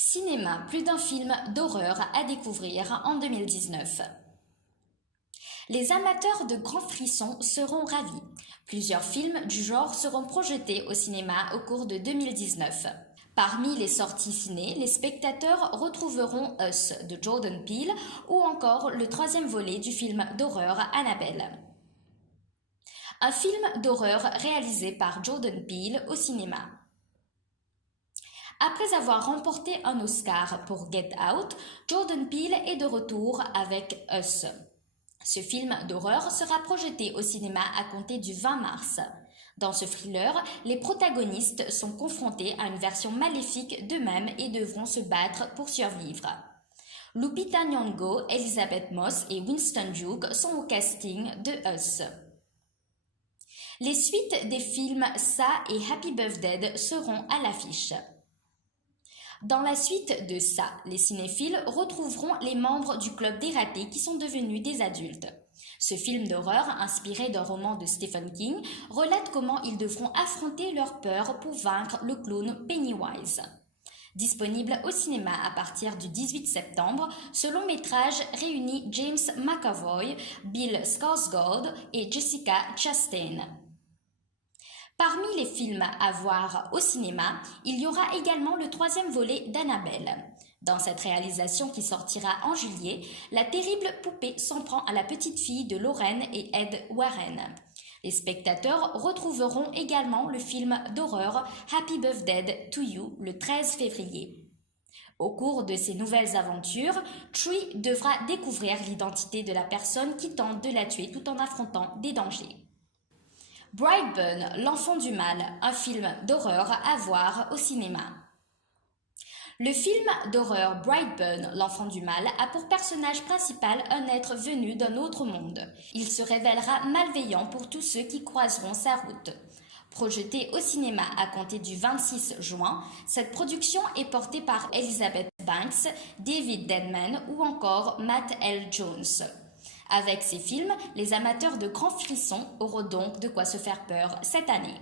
Cinéma, plus d'un film d'horreur à découvrir en 2019. Les amateurs de grands frissons seront ravis. Plusieurs films du genre seront projetés au cinéma au cours de 2019. Parmi les sorties ciné, les spectateurs retrouveront Us de Jordan Peele ou encore le troisième volet du film d'horreur Annabelle. Un film d'horreur réalisé par Jordan Peele au cinéma. Après avoir remporté un Oscar pour Get Out, Jordan Peele est de retour avec Us. Ce film d'horreur sera projeté au cinéma à compter du 20 mars. Dans ce thriller, les protagonistes sont confrontés à une version maléfique d'eux-mêmes et devront se battre pour survivre. Lupita Nyong'o, Elizabeth Moss et Winston Duke sont au casting de Us. Les suites des films Sa et Happy Birthday seront à l'affiche. Dans la suite de Ça, les cinéphiles retrouveront les membres du club des ratés qui sont devenus des adultes. Ce film d'horreur, inspiré d'un roman de Stephen King, relate comment ils devront affronter leur peur pour vaincre le clown Pennywise. Disponible au cinéma à partir du 18 septembre, ce long métrage réunit James McAvoy, Bill Skarsgård et Jessica Chastain. Parmi les films à voir au cinéma, il y aura également le troisième volet d'Annabelle. Dans cette réalisation qui sortira en juillet, la terrible poupée s'en prend à la petite fille de Lorraine et Ed Warren. Les spectateurs retrouveront également le film d'horreur Happy Birthday to You le 13 février. Au cours de ces nouvelles aventures, Tree devra découvrir l'identité de la personne qui tente de la tuer tout en affrontant des dangers. Brightburn, l'enfant du mal, un film d'horreur à voir au cinéma. Le film d'horreur Brightburn, l'enfant du mal, a pour personnage principal un être venu d'un autre monde. Il se révélera malveillant pour tous ceux qui croiseront sa route. Projeté au cinéma à compter du 26 juin, cette production est portée par Elizabeth Banks, David Denman ou encore Matt L. Jones. Avec ces films, les amateurs de grands frissons auront donc de quoi se faire peur cette année.